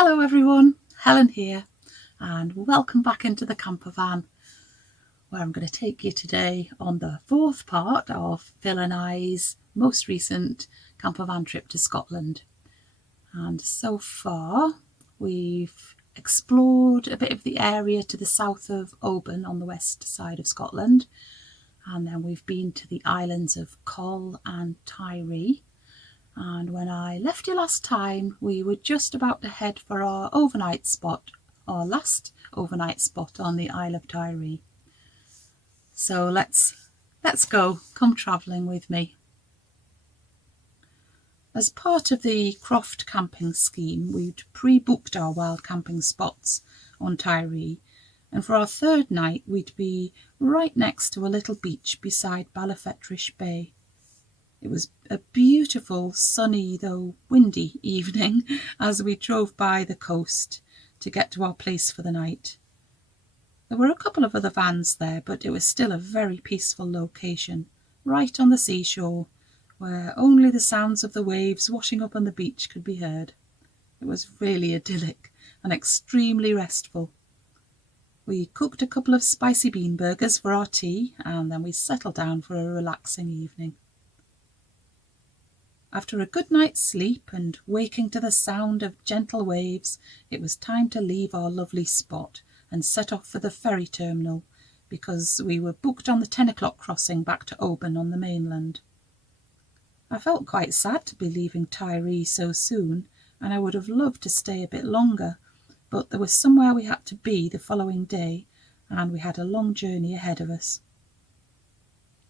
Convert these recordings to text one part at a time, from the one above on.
Hello everyone, Helen here, and welcome back into the Campervan, where I'm going to take you today on the fourth part of Phil and I's most recent campervan trip to Scotland. And so far we've explored a bit of the area to the south of Oban on the west side of Scotland, and then we've been to the islands of Coll and Tiree. And when I left you last time, we were just about to head for our overnight spot, our last overnight spot on the Isle of Tiree. So let's go. Come travelling with me. As part of the Croft camping scheme, we'd pre-booked our wild camping spots on Tiree, and for our third night we'd be right next to a little beach beside Ballafetrish Bay. It was a beautiful, sunny though windy evening as we drove by the coast to get to our place for the night. There were a couple of other vans there, but it was still a very peaceful location, right on the seashore, where only the sounds of the waves washing up on the beach could be heard. It was really idyllic and extremely restful. We cooked a couple of spicy bean burgers for our tea, and then we settled down for a relaxing evening. After a good night's sleep and waking to the sound of gentle waves, it was time to leave our lovely spot and set off for the ferry terminal, because we were booked on the 10 o'clock crossing back to Oban on the mainland. I felt quite sad to be leaving Tiree so soon, and I would have loved to stay a bit longer, but there was somewhere we had to be the following day, and we had a long journey ahead of us.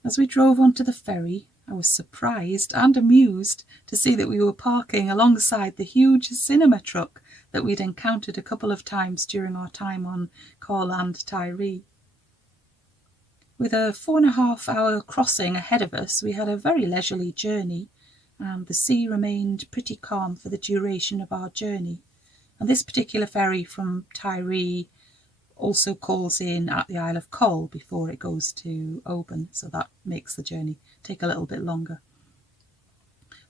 As we drove onto the ferry, I was surprised and amused to see that we were parking alongside the huge cinema truck that we'd encountered a couple of times during our time on Coll and Tiree. With a 4.5-hour crossing ahead of us, we had a very leisurely journey, and the sea remained pretty calm for the duration of our journey. And this particular ferry from Tiree also calls in at the Isle of Coll before it goes to Oban, so that makes the journey take a little bit longer.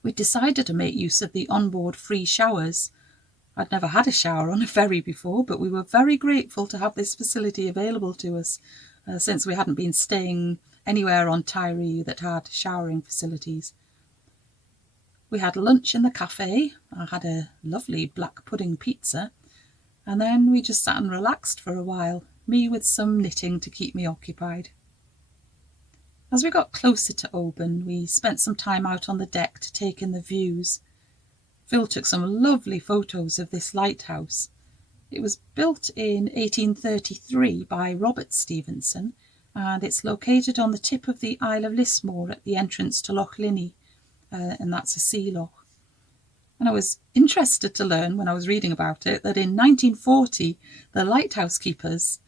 We decided to make use of the onboard free showers. I'd never had a shower on a ferry before, but we were very grateful to have this facility available to us, since we hadn't been staying anywhere on Tiree that had showering facilities. We had lunch in the cafe. I had a lovely black pudding pizza, and then we just sat and relaxed for a while, me with some knitting to keep me occupied. As we got closer to Oban, we spent some time out on the deck to take in the views. Phil took some lovely photos of this lighthouse. It was built in 1833 by Robert Stevenson, and it's located on the tip of the Isle of Lismore at the entrance to Loch Linnhe, and that's a sea loch. And I was interested to learn when I was reading about it that in 1940 the lighthouse keepers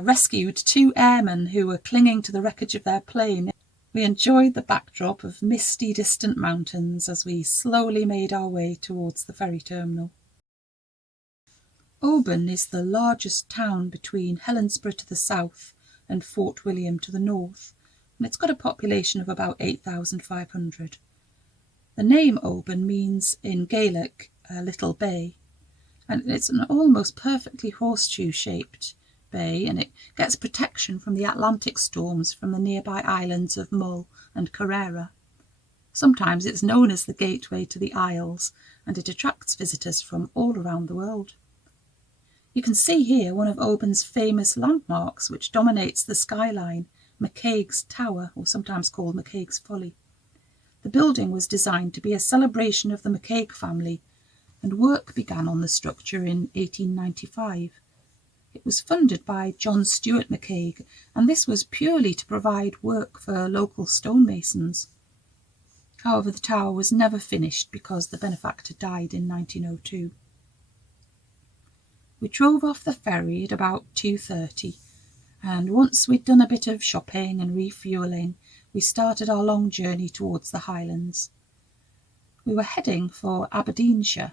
rescued 2 airmen who were clinging to the wreckage of their plane. We enjoyed the backdrop of misty distant mountains as we slowly made our way towards the ferry terminal. Oban is the largest town between Helensburgh to the south and Fort William to the north, and it's got a population of about 8,500. The name Oban means in Gaelic little bay, and it's an almost perfectly horseshoe-shaped bay, and it gets protection from the Atlantic storms from the nearby islands of Mull and Carrera. Sometimes it's known as the gateway to the Isles, and it attracts visitors from all around the world. You can see here one of Oban's famous landmarks which dominates the skyline, McCaig's Tower, or sometimes called McCaig's Folly. The building was designed to be a celebration of the McCaig family, and work began on the structure in 1895. It was funded by John Stuart McCaig, and this was purely to provide work for local stonemasons. However, the tower was never finished because the benefactor died in 1902. We drove off the ferry at about 2:30, and once we'd done a bit of shopping and refuelling, we started our long journey towards the Highlands. We were heading for Aberdeenshire,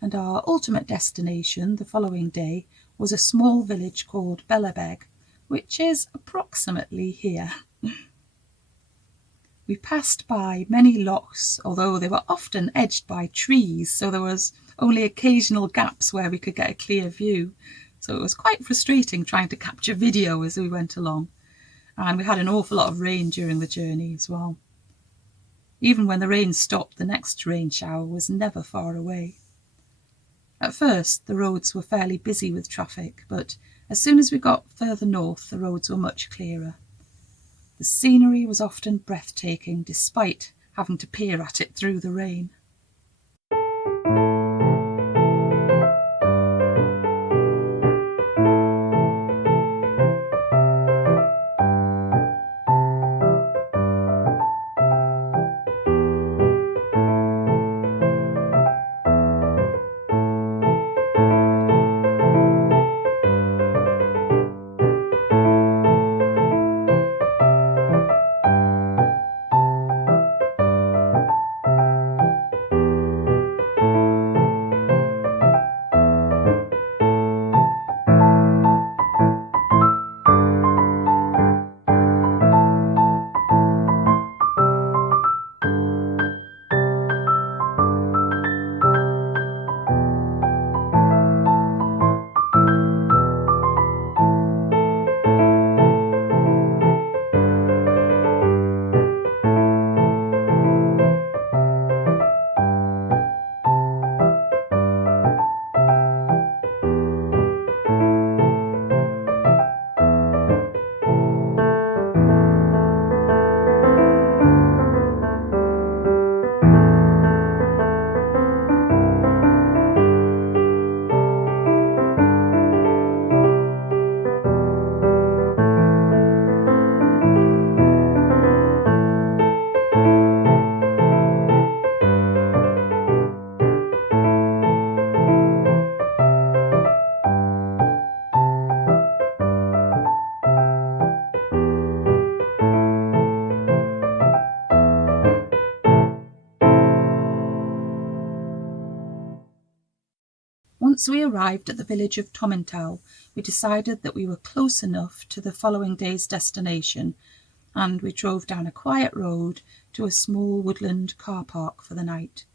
and our ultimate destination the following day was a small village called Bellabeg, which is approximately here. We passed by many lochs, although they were often edged by trees, so there was only occasional gaps where we could get a clear view. So it was quite frustrating trying to capture video as we went along. And we had an awful lot of rain during the journey as well. Even when the rain stopped, the next rain shower was never far away. At first, the roads were fairly busy with traffic, but as soon as we got further north, the roads were much clearer. The scenery was often breathtaking, despite having to peer at it through the rain. Once we arrived at the village of Tomintoul, we decided that we were close enough to the following day's destination, and we drove down a quiet road to a small woodland car park for the night.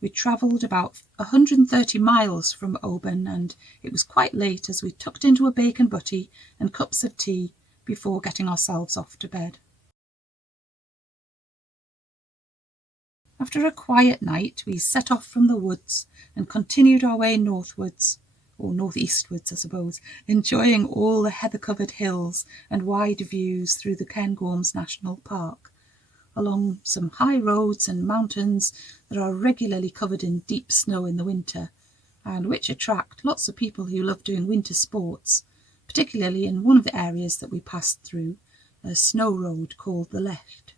We travelled about 130 miles from Oban, and it was quite late as we tucked into a bacon butty and cups of tea before getting ourselves off to bed. After a quiet night, we set off from the woods and continued our way northwards, or northeastwards, I suppose, enjoying all the heather-covered hills and wide views through the Cairngorms National Park, along some high roads and mountains that are regularly covered in deep snow in the winter, and which attract lots of people who love doing winter sports, particularly in one of the areas that we passed through, a snow road called the Lecht.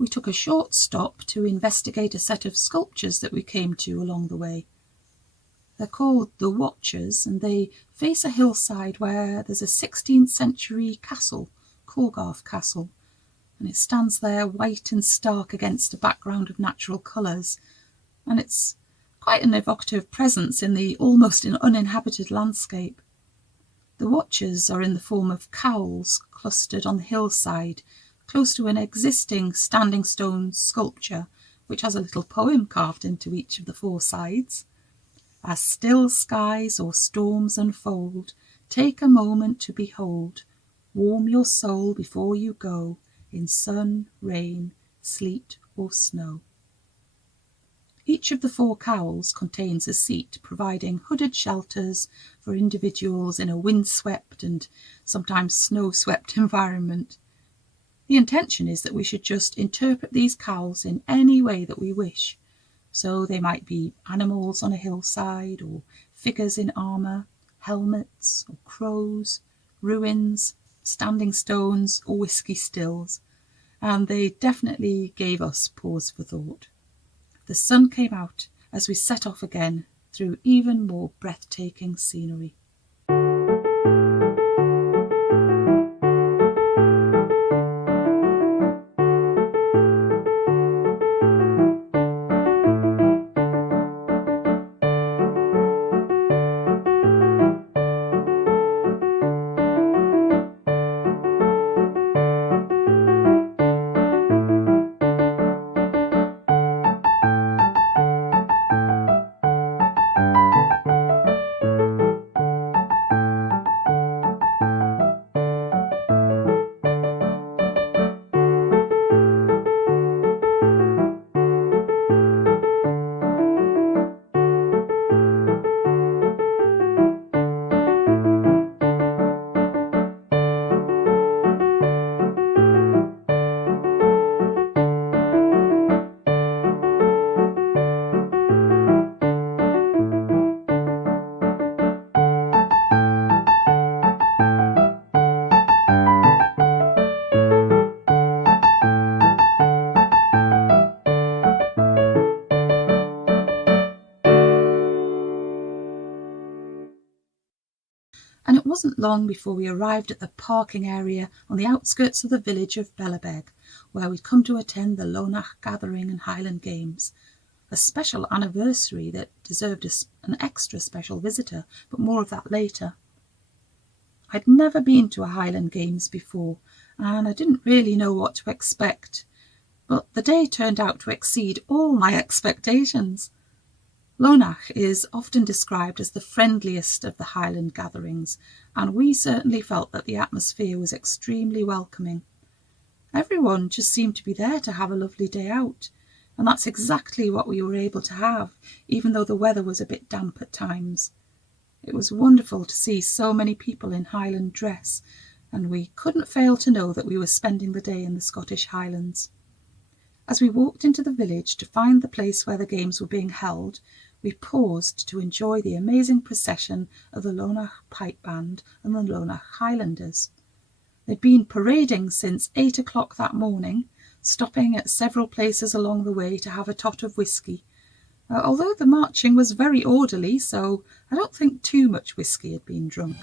We took a short stop to investigate a set of sculptures that we came to along the way. They're called the Watchers, and they face a hillside where there's a 16th century castle, Corgarth Castle, and it stands there white and stark against a background of natural colours, and it's quite an evocative presence in the almost uninhabited landscape. The Watchers are in the form of cowls clustered on the hillside, close to an existing standing stone sculpture, which has a little poem carved into each of the four sides. As still skies or storms unfold, take a moment to behold. Warm your soul before you go, in sun, rain, sleet or snow. Each of the four cowls contains a seat, providing hooded shelters for individuals in a windswept and sometimes snow-swept environment. The intention is that we should just interpret these cowls in any way that we wish. So they might be animals on a hillside, or figures in armour, helmets, or crows, ruins, standing stones, or whisky stills. And they definitely gave us pause for thought. The sun came out as we set off again through even more breathtaking scenery. And it wasn't long before we arrived at the parking area on the outskirts of the village of Bellabeg, where we'd come to attend the Lonach Gathering and Highland Games, a special anniversary that deserved an extra special visitor, but more of that later. I'd never been to a Highland Games before, and I didn't really know what to expect, but the day turned out to exceed all my expectations. Lonach is often described as the friendliest of the Highland gatherings, and we certainly felt that the atmosphere was extremely welcoming. Everyone just seemed to be there to have a lovely day out, and that's exactly what we were able to have, even though the weather was a bit damp at times. It was wonderful to see so many people in Highland dress, and we couldn't fail to know that we were spending the day in the Scottish Highlands. As we walked into the village to find the place where the games were being held, we paused to enjoy the amazing procession of the Lonach Pipe Band and the Lonach Highlanders. They'd been parading since 8 o'clock that morning, stopping at several places along the way to have a tot of whisky, although the marching was very orderly, so I don't think too much whisky had been drunk.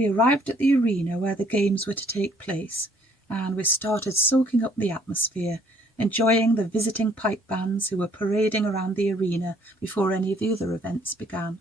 We arrived at the arena where the games were to take place, and we started soaking up the atmosphere, enjoying the visiting pipe bands who were parading around the arena before any of the other events began.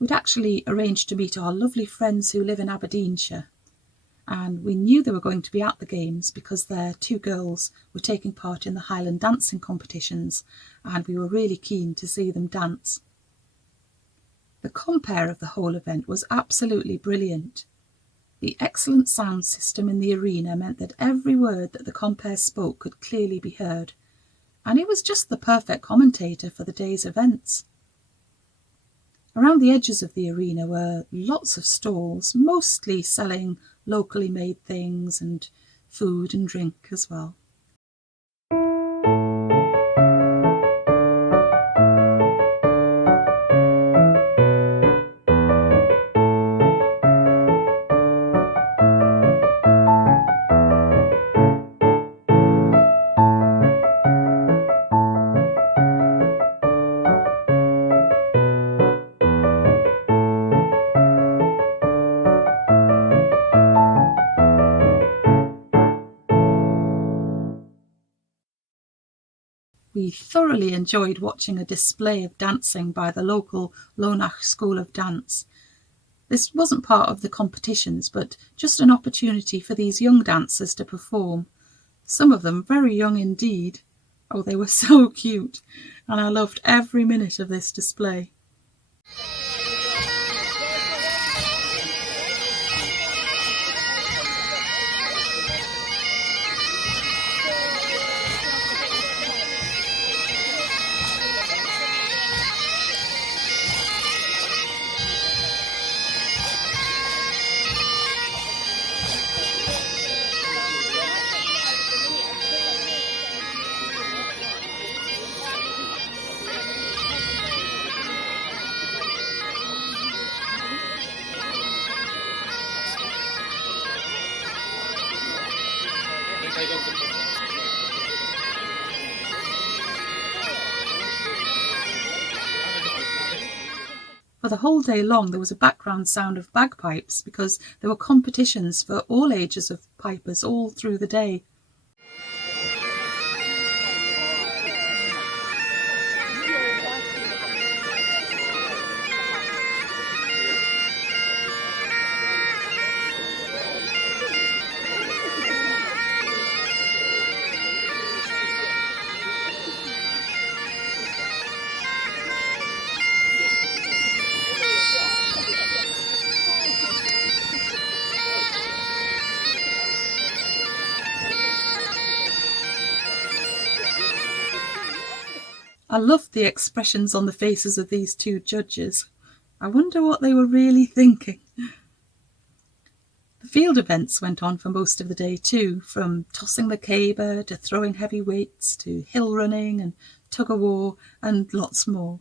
We'd actually arranged to meet our lovely friends who live in Aberdeenshire, and we knew they were going to be at the games because their 2 girls were taking part in the Highland dancing competitions, and we were really keen to see them dance. The compere of the whole event was absolutely brilliant. The excellent sound system in the arena meant that every word that the compere spoke could clearly be heard, and it was just the perfect commentator for the day's events. Around the edges of the arena were lots of stalls, mostly selling locally made things and food and drink as well. We thoroughly enjoyed watching a display of dancing by the local Lonach School of Dance. This wasn't part of the competitions, but just an opportunity for these young dancers to perform. Some of them very young indeed. Oh, they were so cute, and I loved every minute of this display. For the whole day long there was a background sound of bagpipes because there were competitions for all ages of pipers all through the day. I loved the expressions on the faces of these 2 judges. I wonder what they were really thinking. The field events went on for most of the day too, from tossing the caber to throwing heavy weights to hill running and tug-of-war and lots more.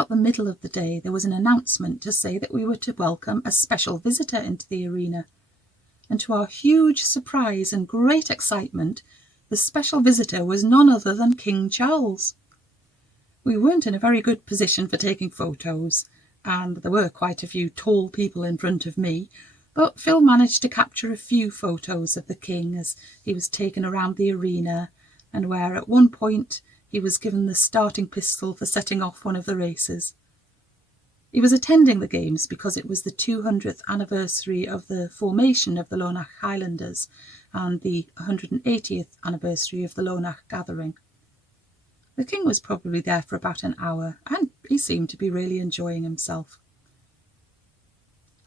about the middle of the day, there was an announcement to say that we were to welcome a special visitor into the arena. And to our huge surprise and great excitement, the special visitor was none other than King Charles. We weren't in a very good position for taking photos, and there were quite a few tall people in front of me, but Phil managed to capture a few photos of the king as he was taken around the arena, and where at one point he was given the starting pistol for setting off one of the races. He was attending the games because it was the 200th anniversary of the formation of the Lonach Highlanders and the 180th anniversary of the Lonach Gathering. The king was probably there for about an hour, and he seemed to be really enjoying himself.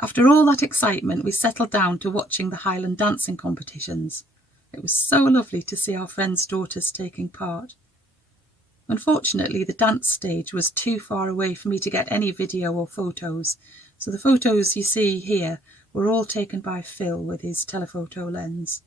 After all that excitement, we settled down to watching the Highland dancing competitions. It was so lovely to see our friends' daughters taking part. Unfortunately, the dance stage was too far away for me to get any video or photos, so the photos you see here were all taken by Phil with his telephoto lens.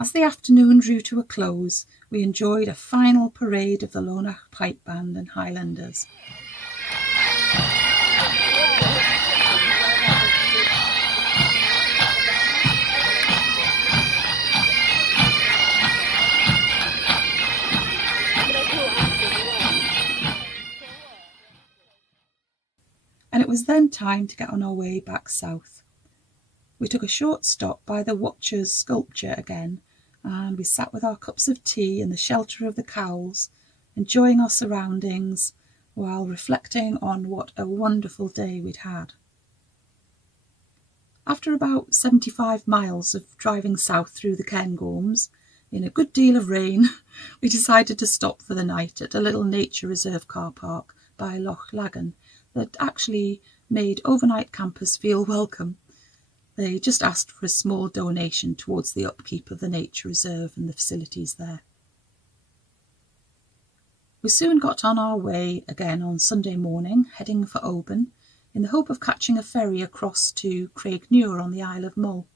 As the afternoon drew to a close, we enjoyed a final parade of the Lonach Pipe Band and Highlanders. And it was then time to get on our way back south. We took a short stop by the Watcher's sculpture again, and we sat with our cups of tea in the shelter of the cowls, enjoying our surroundings while reflecting on what a wonderful day we'd had. After about 75 miles of driving south through the Cairngorms, in a good deal of rain, we decided to stop for the night at a little nature reserve car park by Loch Lagan that actually made overnight campers feel welcome. They just asked for a small donation towards the upkeep of the nature reserve and the facilities there. We soon got on our way again on Sunday morning, heading for Oban, in the hope of catching a ferry across to Craignure on the Isle of Mull.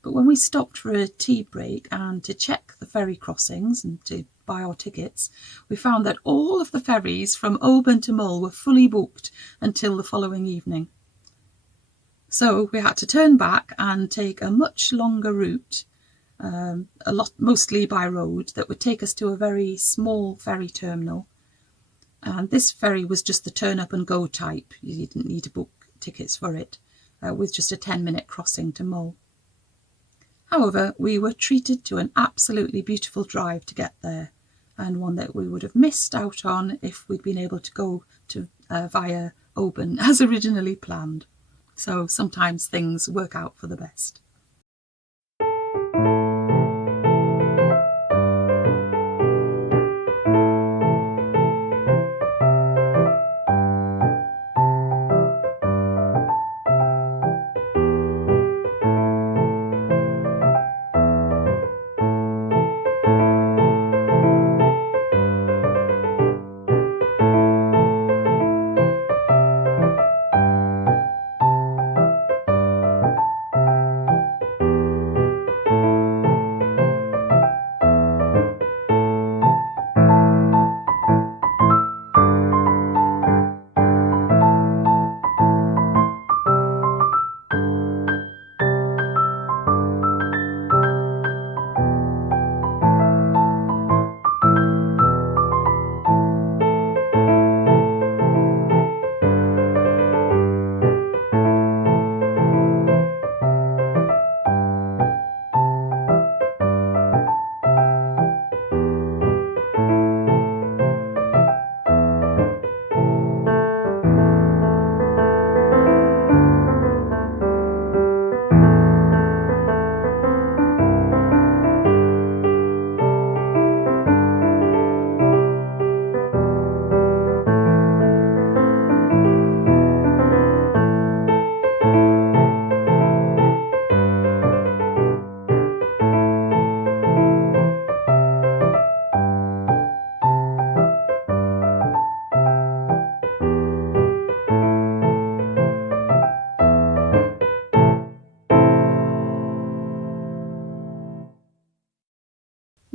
But when we stopped for a tea break and to check the ferry crossings and to buy our tickets, we found that all of the ferries from Oban to Mull were fully booked until the following evening. So we had to turn back and take a much longer route, mostly by road, that would take us to a very small ferry terminal. And this ferry was just the turn up and go type. You didn't need to book tickets for it, with just a 10-minute crossing to Mull. However, we were treated to an absolutely beautiful drive to get there, and one that we would have missed out on if we'd been able to go to via Oban as originally planned. So sometimes things work out for the best.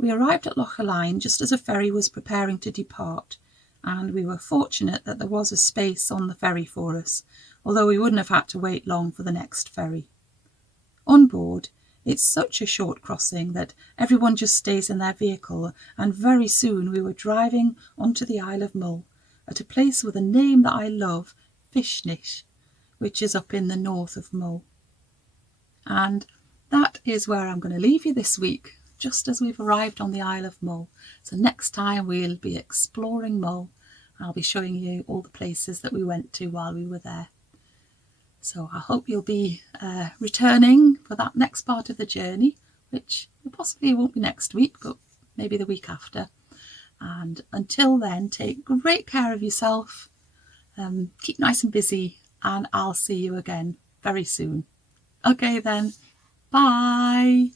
We arrived at Loch just as a ferry was preparing to depart, and we were fortunate that there was a space on the ferry for us, although we wouldn't have had to wait long for the next ferry. On board, it's such a short crossing that everyone just stays in their vehicle, and very soon we were driving onto the Isle of Mull, at a place with a name that I love, Fishnish, which is up in the north of Mull. And that is where I'm going to leave you this week, just as we've arrived on the Isle of Mull. So next time we'll be exploring Mull. I'll be showing you all the places that we went to while we were there. So I hope you'll be returning for that next part of the journey, which possibly won't be next week, but maybe the week after. And until then, take great care of yourself, keep nice and busy, and I'll see you again very soon. Okay then, bye.